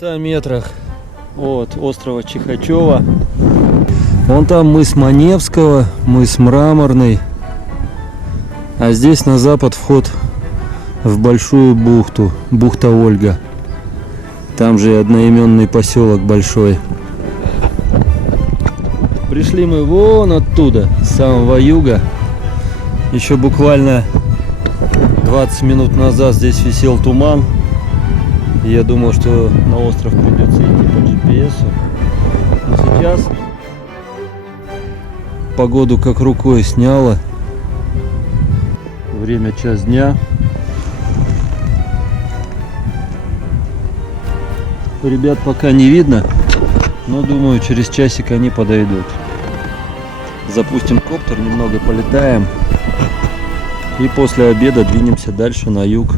100 метрах от острова Чихачева. Вон там мыс Маневского, мыс Мраморный. А здесь на запад вход в большую бухту, бухта Ольга. Там же и одноименный поселок большой. Пришли мы вон оттуда, с самого юга. Еще буквально 20 минут назад здесь висел туман. И я думал, что на остров придется идти по GPS. Но сейчас погоду как рукой сняло. Время час дня. Ребят пока не видно, но думаю, через часик они подойдут. Запустим коптер, немного полетаем и после обеда двинемся дальше на юг.